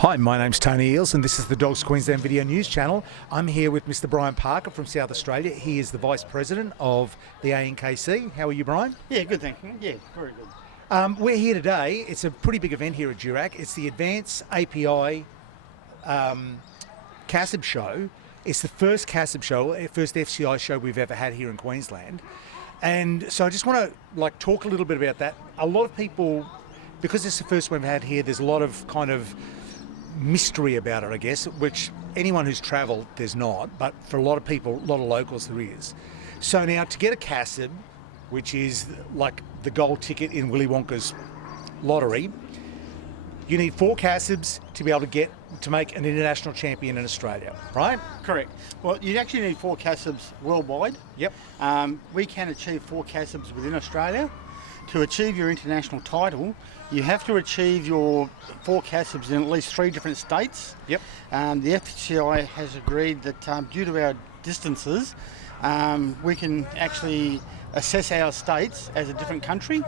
Hi, my name's Tony Eales and this is the Dogs Queensland Video News Channel. I'm here with Mr. Brian Parker from South Australia. He is the Vice President of the ANKC. How are you, Brian? Yeah, good, thank you. Yeah, very good. We're here today. It's a pretty big event here at Durack. It's the Advanced API CASB show. It's the first CASB show, first FCI show we've ever had here in Queensland. And so I just want to talk a little bit about that. A lot of people, because it's the first one we've had here, there's a lot of kind of mystery about it, I guess, which anyone who's travelled, there's not, but for a lot of people, a lot of locals, there is. So now to get a CASB, which is like the gold ticket in Willy Wonka's lottery, you need 4 CASBs to be able to make an international champion in Australia, right? Correct. Well, you actually need 4 CASBs worldwide. Yep. We can achieve 4 CASBs within Australia. To achieve your international title, you have to achieve your 4 CASBs in at least 3 different states. Yep. The FCI has agreed that due to our distances, we can actually assess our states as a different country.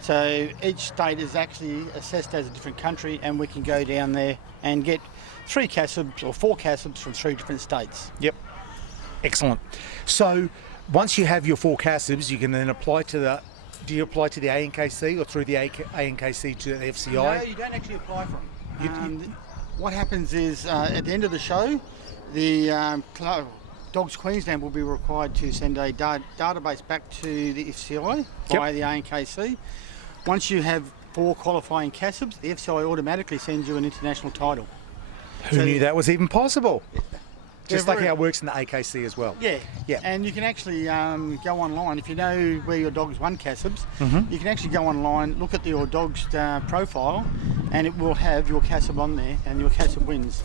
So each state is actually assessed as a different country, and we can go down there and get 3 CASBs or 4 CASBs from 3 different states. Yep. Excellent. So once you have your 4 CASBs, you can then apply to the. Do you apply to the ANKC or through the ANKC to the FCI? No, you don't actually apply for them. What happens is at the end of the show, the Dogs Queensland will be required to send a database back to the FCI via the ANKC. Once you have 4 qualifying CASBs, the FCI automatically sends you an international title. Who knew that was even possible? Just like how it works in the AKC as well. Yeah. Yeah. And you can actually go online. If you know where your dog's won CASBs, you can actually go online, look at your dog's profile, and it will have your CASB on there, and your CASB wins.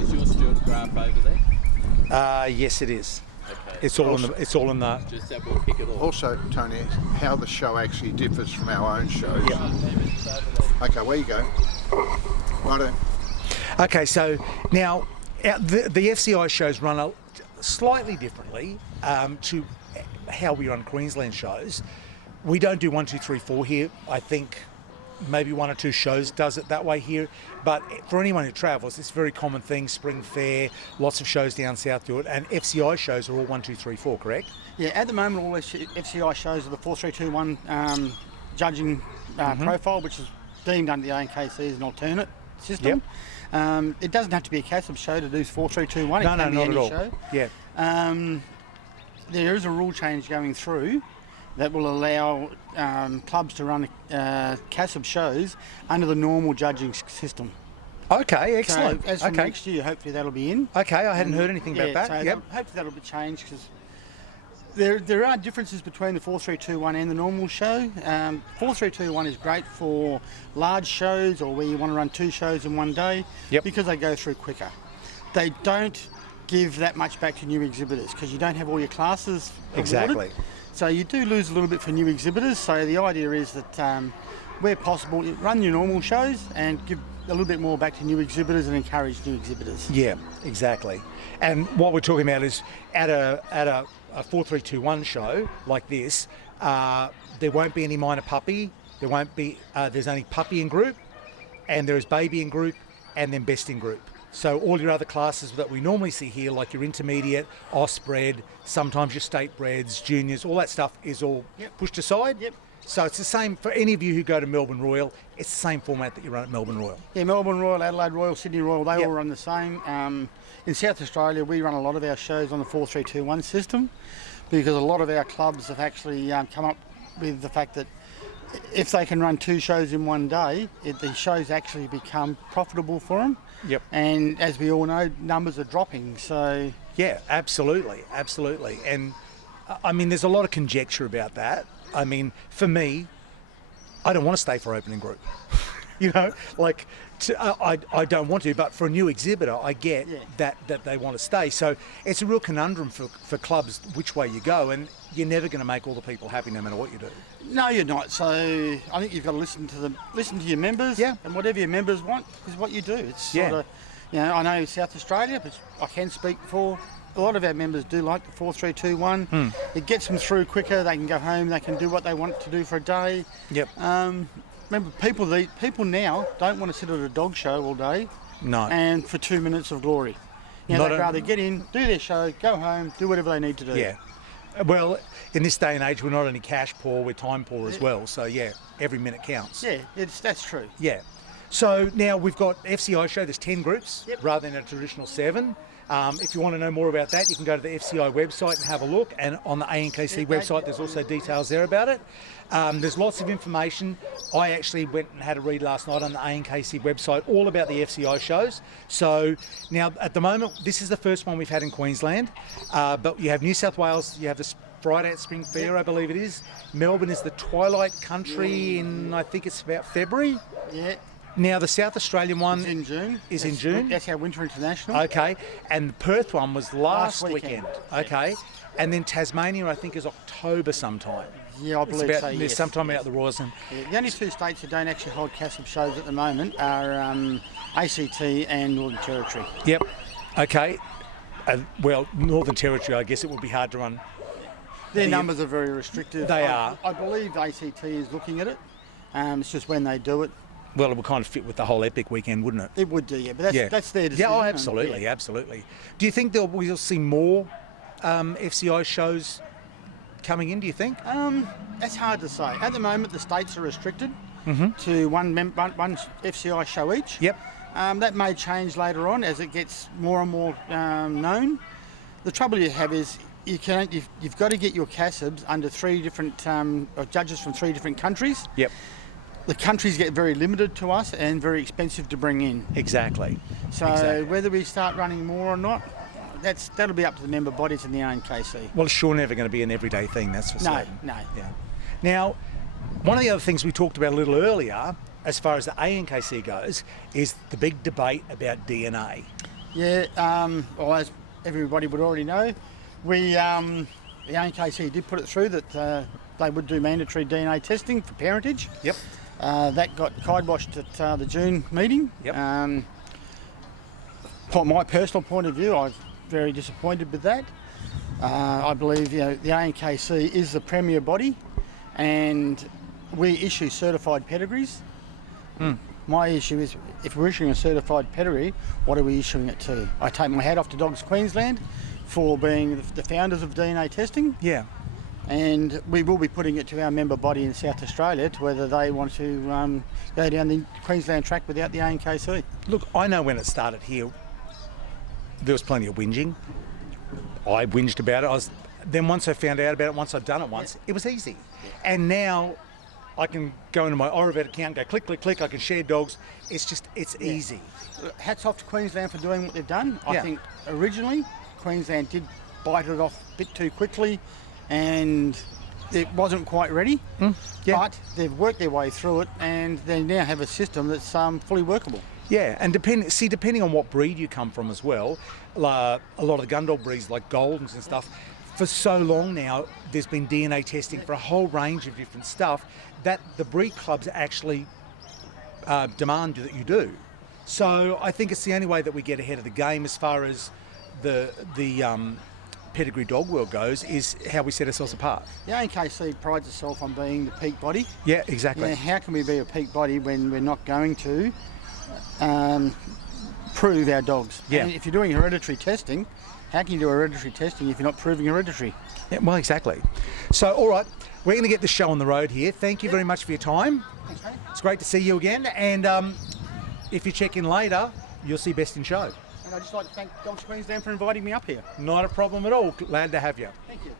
Is your steward graph over there? Yes, it is. Okay. It's all in the. It's all in the. Just that we'll pick it all. Also, Tony, how the show actually differs from our own shows. Yeah. Okay, where you go? Righto. Okay, so now the FCI shows run slightly differently to how we run Queensland shows. We don't do 1, 2, 3, 4 here. I think maybe 1 or 2 shows does it that way here. But for anyone who travels, it's a very common thing. Spring Fair, lots of shows down south do it, and FCI shows are all 1, 2, 3, 4. Correct? Yeah. At the moment, all FCI shows are the 4, 3, 2, 1 judging profile, which is deemed under the ANKC as an alternate system. Yep. It doesn't have to be a CASB show to do 4, 3, 2, 1. No, it can be not any at all. Show. Yeah. There is a rule change going through that will allow clubs to run CASB shows under the normal judging system. Okay, excellent. So as from next year, hopefully that'll be in. Okay, I hadn't heard anything about that. So Yep. hopefully that'll be changed, because there are differences between the 4, 3, 2, 1 and the normal show. 4, 3, 2, 1 is great for large shows or where you want to run 2 shows in one day, because they go through quicker. They don't give that much back to new exhibitors because you don't have all your classes awarded. Exactly. So you do lose a little bit for new exhibitors. So the idea is that where possible, you run your normal shows and give a little bit more back to new exhibitors and encourage new exhibitors. Yeah, exactly. And what we're talking about is at a 4, 3, 2, 1 show like this, there won't be any minor puppy. There won't be. There's only puppy in group, and there is baby in group, and then best in group. So all your other classes that we normally see here, like your intermediate, Ausbred, sometimes your state breds, juniors, all that stuff is all pushed aside. Yep. So it's the same for any of you who go to Melbourne Royal. It's the same format that you run at Melbourne Royal. Yeah, Melbourne Royal, Adelaide Royal, Sydney Royal, they all run the same. In South Australia, we run a lot of our shows on the 4, 3, 2, 1 system, because a lot of our clubs have actually come up with the fact that if they can run 2 shows in one day, the shows actually become profitable for them. Yep. And as we all know, numbers are dropping. So yeah, absolutely. And I mean, there's a lot of conjecture about that. I mean, for me, I don't want to stay for opening group. You know, like I don't want to, but for a new exhibitor, I get that they want to stay. So it's a real conundrum for clubs which way you go, and you're never going to make all the people happy no matter what you do. No, you're not. So I think you've got to listen to your members, and whatever your members want is what you do. It's sort of, I know South Australia, but I can speak for a lot of our members do like the 4, 3, 2, 1. It gets them through quicker. They can go home. They can do what they want to do for a day. Yep. remember, people now don't want to sit at a dog show all day No. and for 2 minutes of glory. You know, Not they'd a- rather get in, do their show, go home, do whatever they need to do. Yeah. Well, in this day and age, we're not only cash poor, we're time poor as well. So, yeah, every minute counts. Yeah, that's true. Yeah. So now we've got FCI show, there's 10 groups rather than a traditional 7. If you want to know more about that, you can go to the FCI website and have a look. And on the ANKC website, there's also details there about it. There's lots of information. I actually went and had a read last night on the ANKC website all about the FCI shows. So now at the moment, this is the first one we've had in Queensland. But you have New South Wales, you have the Friday at Spring Fair, I believe it is. Melbourne is the Twilight Country in, I think it's about February. Yeah. Now the South Australian one It's in June. is in June. That's our Winter International. Okay, and the Perth one was last Last weekend. weekend. Okay, and then Tasmania I think is October sometime. Yeah, I It's believe about so, yes. sometime out the Royalton. Yeah, the only two states that don't actually hold CASB shows at the moment are ACT and Northern Territory. Yep. Okay. Well, Northern Territory, I guess it would be hard to run. Their Yeah. numbers are very restrictive. They are. I believe ACT is looking at it. It's just when they do it. Well, it would kind of fit with the whole Epic weekend, wouldn't it? It would do, yeah. But that's their decision. Yeah, oh, and, absolutely, yeah. absolutely. Do you think we'll see more FCI shows coming in, do you think? That's hard to say. At the moment, the states are restricted Mm-hmm. to one FCI show each. Yep. That may change later on as it gets more and more known. The trouble you have is you've got to get your CASBs under 3 different judges from 3 different countries. Yep. The countries get very limited to us and very expensive to bring in. Exactly. So Exactly. whether we start running more or not, that'll be up to the member bodies in the ANKC. Well, it's sure never going to be an everyday thing, that's for No, certain. no. Yeah. Now, one of the other things we talked about a little earlier, as far as the ANKC goes, is the big debate about DNA. Yeah, well, as everybody would already know, the ANKC did put it through that they would do mandatory DNA testing for parentage. Yep. That got kiboshed at the June meeting. Yep. From my personal point of view, I'm very disappointed with that. I believe the ANKC is the premier body, and we issue certified pedigrees. My issue is, if we're issuing a certified pedigree, what are we issuing it to? I take my hat off to Dogs Queensland for being the founders of DNA testing. Yeah. And we will be putting it to our member body in South Australia to whether they want to go down the Queensland track without the ANKC. Look, I know when it started here, there was plenty of whinging. I whinged about it. Then once I found out about it, once I'd done it once, it was easy. And now I can go into my Oravet account, go click, click, click. I can share dogs. It's easy. Hats off to Queensland for doing what they've done. I Yeah. think originally Queensland did bite it off a bit too quickly and it wasn't quite ready. Yeah. But they've worked their way through it and they now have a system that's fully workable. Yeah, and depending on what breed you come from as well, a lot of the gun dog breeds like Goldens and stuff, for so long now, there's been DNA testing for a whole range of different stuff that the breed clubs actually demand that you do. So I think it's the only way that we get ahead of the game as far as the pedigree dog world goes, is how we set ourselves apart. The ANKC prides itself on being the peak body. Yeah, exactly. Yeah, how can we be a peak body when we're not going to prove our dogs? Yeah. And if you're doing hereditary testing, how can you do hereditary testing if you're not proving hereditary? Yeah, well, exactly. So, all right, we're going to get the show on the road here. Thank you very much for your time. Thanks, mate. It's great to see you again. And if you check in later, you'll see Best in Show. And I'd just like to thank Dogs Queensland for inviting me up here. Not a problem at all. Glad to have you. Thank you.